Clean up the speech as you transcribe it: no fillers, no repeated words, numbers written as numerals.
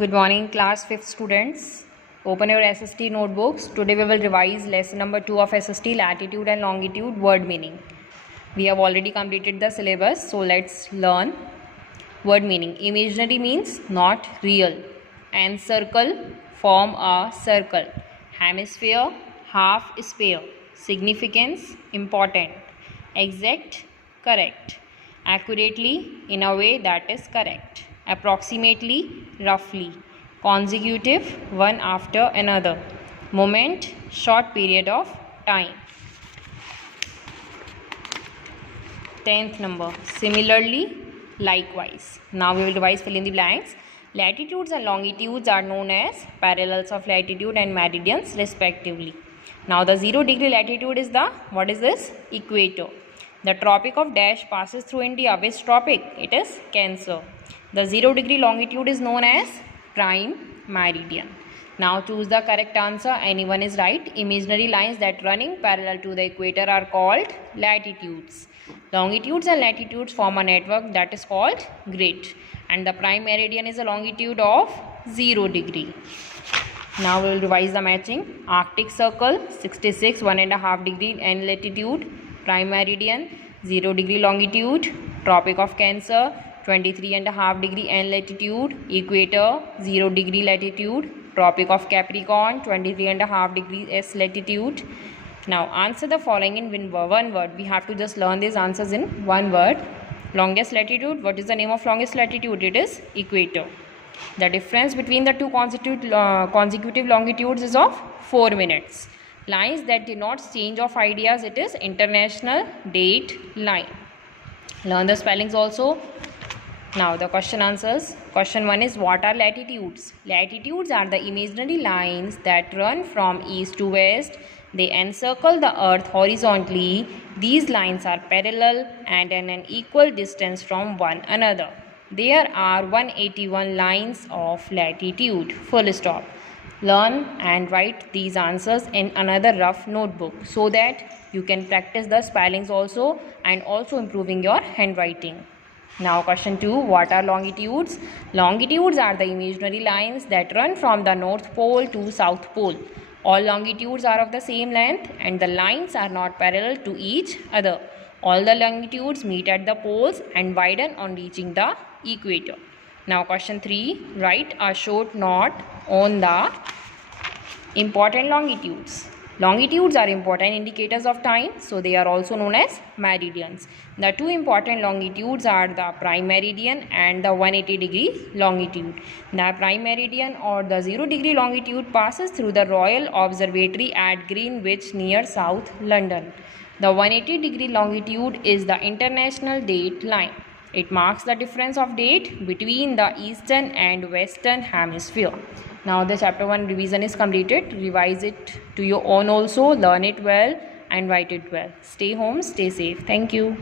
Good morning, class 5th students. Open your SST notebooks. Today we will revise lesson number 2 of SST, latitude and longitude, word meaning. We have already completed the syllabus, so let's learn. Word meaning. Imaginary means not real. Encircle, form a circle. Hemisphere, half sphere. Significance, important. Exact, correct. Accurately, in a way that is correct. Approximately, roughly. Consecutive, one after another. Moment, short period of time. 10th number. Similarly, likewise. Now we will revise, fill in the blanks. Latitudes and longitudes are known as parallels of latitude and meridians respectively. Now the 0 degree latitude is the, what is this? Equator. The tropic of dash passes through India. Which tropic? It is Cancer. The 0 degree longitude is known as prime meridian. Now choose the correct answer. Anyone is right. Imaginary lines that running parallel to the equator are called latitudes. Longitudes and latitudes form a network that is called grid. And the prime meridian is a longitude of 0 degree. Now we will revise the matching. Arctic Circle 66 1.5 degree N latitude, prime meridian 0 degree longitude. Tropic of Cancer 23.5 degree N latitude, equator 0 degree latitude. Tropic of Capricorn 23.5 degree S latitude. Now answer the following in one word. We have to just learn these answers in one word. Longest latitude. What is the name of longest latitude? It is equator. The difference between the two consecutive longitudes is of 4 minutes. Lines that denote change of ideas. It is international date line. Learn the spellings also. Now the question answers. Question 1 is, what are latitudes? Latitudes are the imaginary lines that run from east to west. They encircle the earth horizontally. These lines are parallel and at an equal distance from one another. There are 181 lines of latitude. Full stop. Learn and write these answers in another rough notebook so that you can practice the spellings also and also improving your handwriting. Now question 2, what are longitudes? Longitudes are the imaginary lines that run from the North Pole to South Pole. All longitudes are of the same length and the lines are not parallel to each other. All the longitudes meet at the poles and widen on reaching the equator. Now question 3, write a short note on the important longitudes. Longitudes are important indicators of time, so they are also known as meridians. The two important longitudes are the prime meridian and the 180 degree longitude. The prime meridian or the 0 degree longitude passes through the Royal Observatory at Greenwich near South London. The 180 degree longitude is the international date line. It marks the difference of date between the eastern and western hemisphere. Now the chapter 1 revision is completed. Revise it to your own also. Learn it well and write it well. Stay home, stay safe. Thank you.